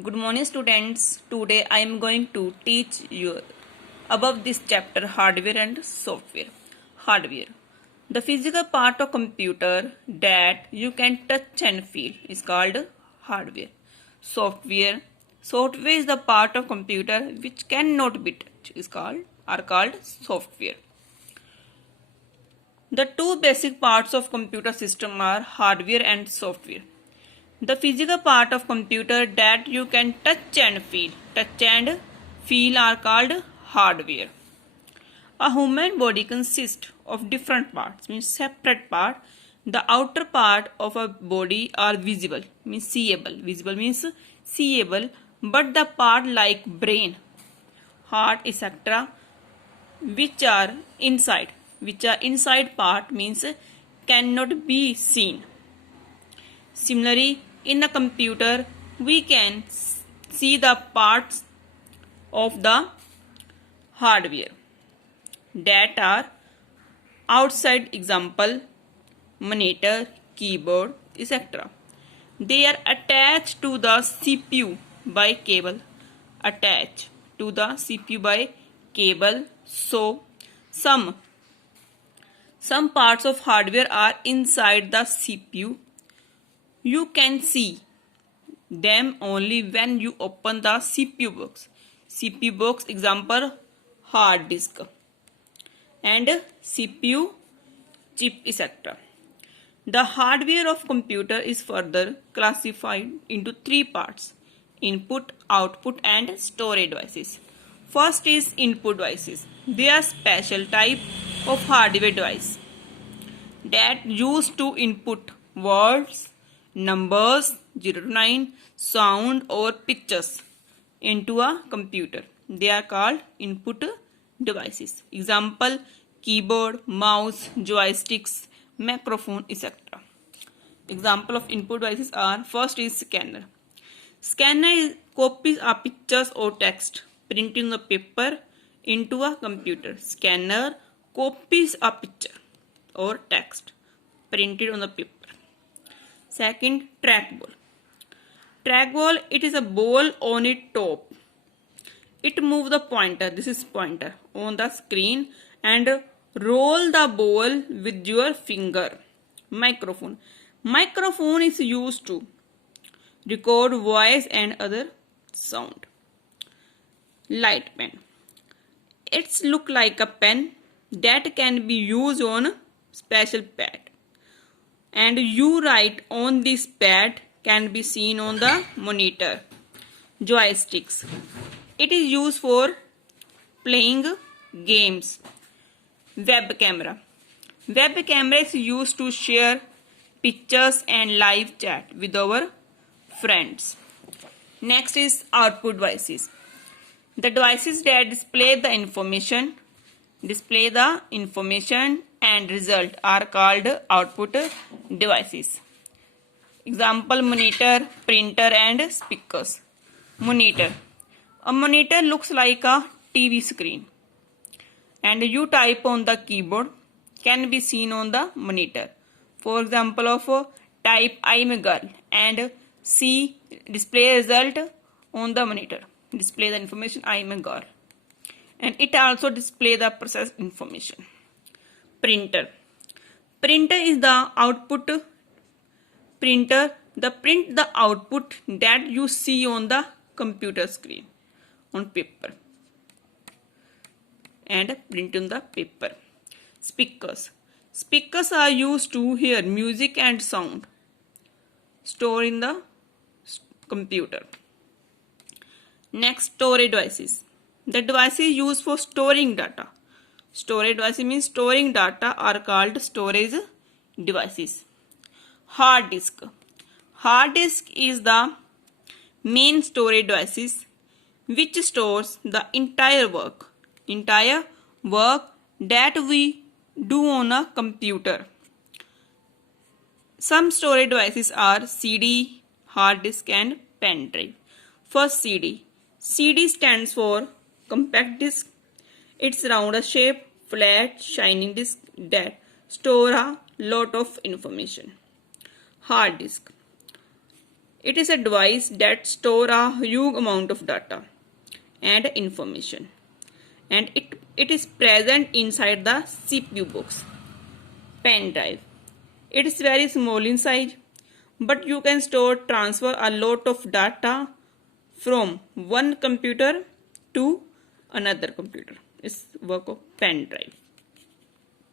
Good morning students. Today I am going to teach you above this chapter hardware and software. Hardware. The physical part of computer that you can touch and feel is called hardware. Software. Software is the part of computer which cannot be touched is called software. The two basic parts of computer system are hardware and software. The physical part of computer that you can touch and feel are called hardware. A human body consists of different parts, means separate part. The outer part of a body are visible, means seeable. Visible means seeable, but the part like brain, heart, etc., which are inside part means cannot be seen. Similarly, in a computer, we can see the parts of the hardware that are outside, example, monitor, keyboard, etc. They are attached to the CPU by cable. Attached to the CPU by cable. So, some parts of hardware are inside the CPU. You can see them only when you open the CPU box. CPU box example hard disk and CPU chip etc. The hardware of computer is further classified into three parts: input, output and storage devices. First is input devices. They are special type of hardware device that used to input words, numbers 0 to 9, sound or pictures into a computer. They are called input devices. Example, keyboard, mouse, joysticks, microphone, etc. Example of input devices are: first is scanner. Scanner copies a pictures or text printed on the paper into a computer. Scanner copies a picture or text printed on the paper. Second, trackball. Trackball, it is a ball on its top. It moves the pointer, this is pointer, on the screen and roll the ball with your finger. Microphone. Microphone is used to record voice and other sound. Light pen. It's look like a pen that can be used on special pad, and you write on this pad can be seen on the monitor. Joysticks. It is used for playing games. Web camera. Web camera is used to share pictures and live chat with our friends. Next is output devices. The devices that display the information and result are called output devices. Example, monitor, printer and speakers. Monitor. A monitor looks like a TV screen and you type on the keyboard can be seen on the monitor. For example of type I am a girl and see display result on the monitor. Display the information I am a girl. And it also display the process information. Printer. Printer is the output. Printer, the print the output that you see on the computer screen on paper and print on the paper. Speakers. Speakers are used to hear music and sound stored in the computer. Next, storage devices. The devices used for storing data. Storage devices means storing data are called storage devices. Hard disk. Hard disk is the main storage devices which stores the entire work that we do on a computer. Some storage devices are CD, hard disk and pen drive. First, CD. CD stands for compact disc. It's round a shape, flat, shining disc that store a lot of information. Hard disk. It is a device that store a huge amount of data and information, and it is present inside the CPU box. Pen drive. It is very small in size, but you can transfer a lot of data from one computer to another computer. It's work of pen drive.